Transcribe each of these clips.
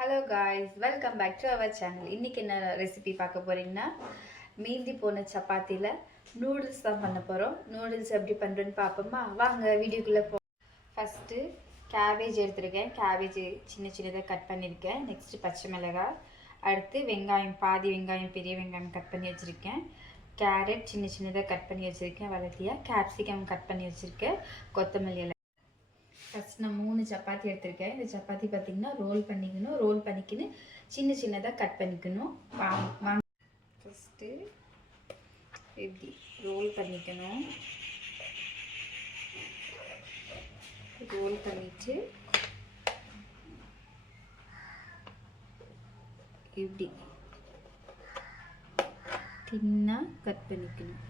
Hello guys welcome back to our channel இன்றைக்கி என்ன recipe பார்க்க போகிறீங்கன்னா மீந்தி போன சப்பாத்தியில் நூடுல்ஸ் தான் பண்ண போகிறோம் நூடுல்ஸ் எப்படி பண்ணுறேன்னு பார்ப்போமா? வாங்க வீடியோக்குள்ளே போ ஃபஸ்ட்டு கேபேஜ் எடுத்திருக்கேன். கேபேஜ் சின்ன சின்னதாக கட் பண்ணியிருக்கேன். நெக்ஸ்ட்டு பச்சை மிளகாய். அடுத்து வெங்காயம் பாதி வெங்காயம் பெரிய வெங்காயம் கட் பண்ணி வச்சுருக்கேன். கேரட் சின்ன சின்னதாக கட் பண்ணி வச்சுருக்கேன் வளர்த்தியாக கேப்சிகம் கட் பண்ணி வச்சுருக்கேன். கொத்தமல்லி ஃபஸ்ட் நான் மூணு சப்பாத்தி எடுத்திருக்கேன். இந்த சப்பாத்தி பார்த்தீங்கன்னா ரோல் பண்ணிக்கணும். ரோல் பண்ணிக்கின்னு சின்ன சின்னதாக கட் பண்ணிக்கணும். வாங்க. ஃபஸ்ட்டு இப்படி ரோல் பண்ணிக்கணும். ரோல் பண்ணிட்டு இப்படி. தின்னாக கட் பண்ணிக்கணும்.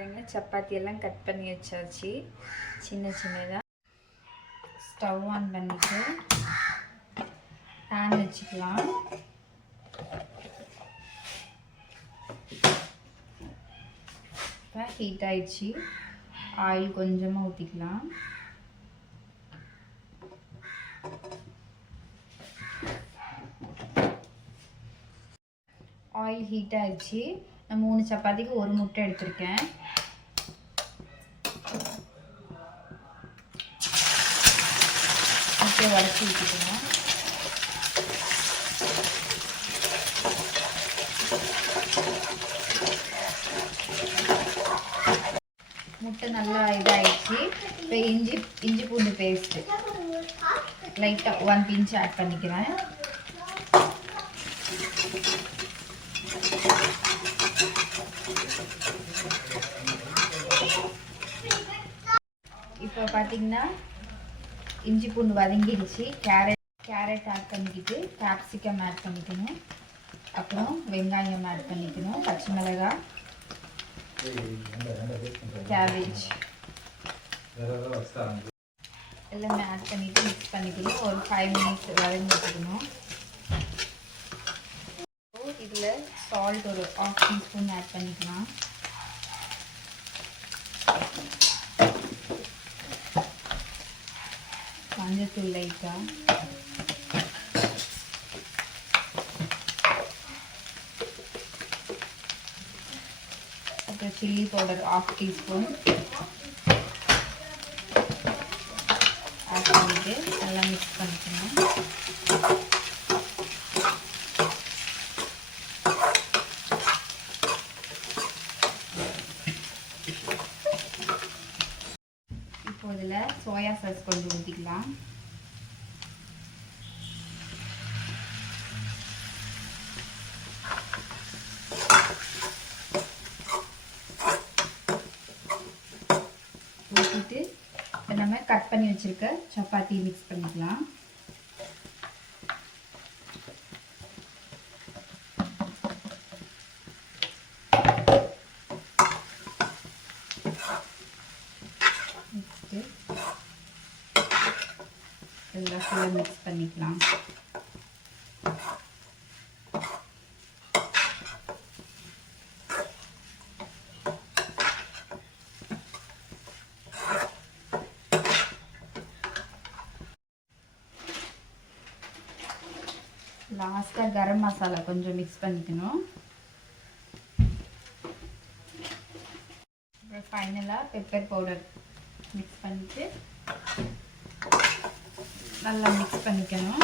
பாருங்க சப்பாத்தி எல்லாம் கட் பண்ணி வச்சாச்சு. சின்ன சின்னதாக ஸ்டவ் ஆன் பண்ணிட்டு பேன் வச்சுக்கலாம். இப்போ ஹீட் ஆயிடுச்சு. ஆயில் கொஞ்சமாக ஊற்றிக்கலாம் ஆயில் ஹீட் ஆயிடுச்சு. நான் மூணு சப்பாத்திக்கு ஒரு முட்டை எடுத்திருக்கேன். முட்டையை உடச்சி ஊற்றிக்கணும் முட்டை நல்லா இதாகிடுச்சு இப்போ இஞ்சி இஞ்சி பூண்டு பேஸ்ட்டு லைட்டாக ஒன் பிஞ்ச் ஆட் பண்ணிக்கிறேன். இப்போ பார்த்தீங்கன்னா இஞ்சி பூண்டு வதங்கிடுச்சு. கேரட் கேரட் ஆட் பண்ணிக்கிட்டு கேப்சிகம் ஆட் பண்ணிக்கணும். அப்புறம் வெங்காயம் ஆட் பண்ணிக்கணும். பச்சை மிளகாய் கேபேஜ் எல்லாமே ஆட் பண்ணிட்டு மிக்ஸ் பண்ணிக்கணும். ஒரு ஃபைவ் மினிட்ஸ் வதங்கி வச்சுக்கணும் இதில் சால்ட் ஒரு ஆஃப் டீஸ்பூன் ஆட் பண்ணிக்கலாம். மஞ்சத்தூள் லைட்டாக அப்புறம் chilli powder half teaspoon add பண்ணிட்டு நல்லா மிக்ஸ் பண்ணிக்கணும். இப்போ இதில் சோயா சாஸ் கொஞ்சம் ஊற்றிக்கலாம் கட் பண்ணி வச்சுருக்க சப்பாத்தி மிக்ஸ் பண்ணிக்கலாம். நெக்ஸ்ட்டு எல்லாம் ஃபுல்லாக மிக்ஸ் பண்ணிக்கலாம். லாஸ்ட்டாக கரம் மசாலா கொஞ்சம் மிக்ஸ் பண்ணிக்கணும். ஃபைனலாக பெப்பர் பவுடர் மிக்ஸ் பண்ணிட்டு நல்லா மிக்ஸ் பண்ணிக்கணும்.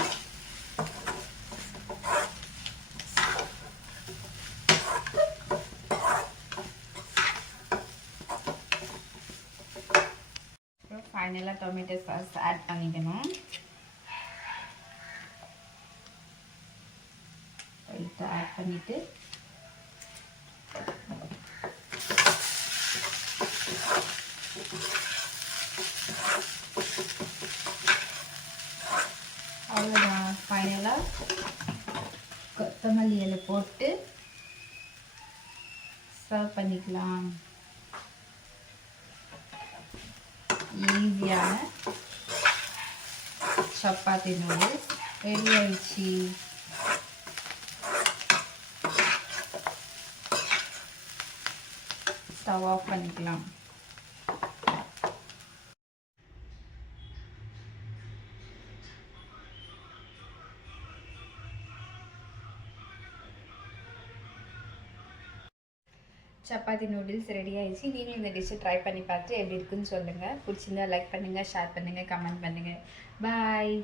அப்புறம் ஃபைனலாக டொமேட்டோ சாஸ் ஆட் பண்ணிக்கணும். இதை ஆட் பண்ணிவிட்டு அவ்வளோதான் ஃபைனலாக கொத்தமல்லி இலை போட்டு சர்வ் பண்ணிக்கலாம். ஈஸியான சப்பாத்தி நூடுல்ஸ் ரெடி ஆயிடுச்சு. ஸ்டவ் ஆஃப் பண்ணிக்கலாம். சப்பாத்தி நூடுல்ஸ் ரெடி ஆயிடுச்சு. நீங்களும் இந்த டிஷ்ஷை ட்ரை பண்ணி பார்த்து எப்படி இருக்குன்னு சொல்லுங்கள் பிடிச்சிருந்தா லைக் பண்ணுங்கள் ஷேர் பண்ணுங்கள் கமெண்ட் பண்ணுங்கள் பாய்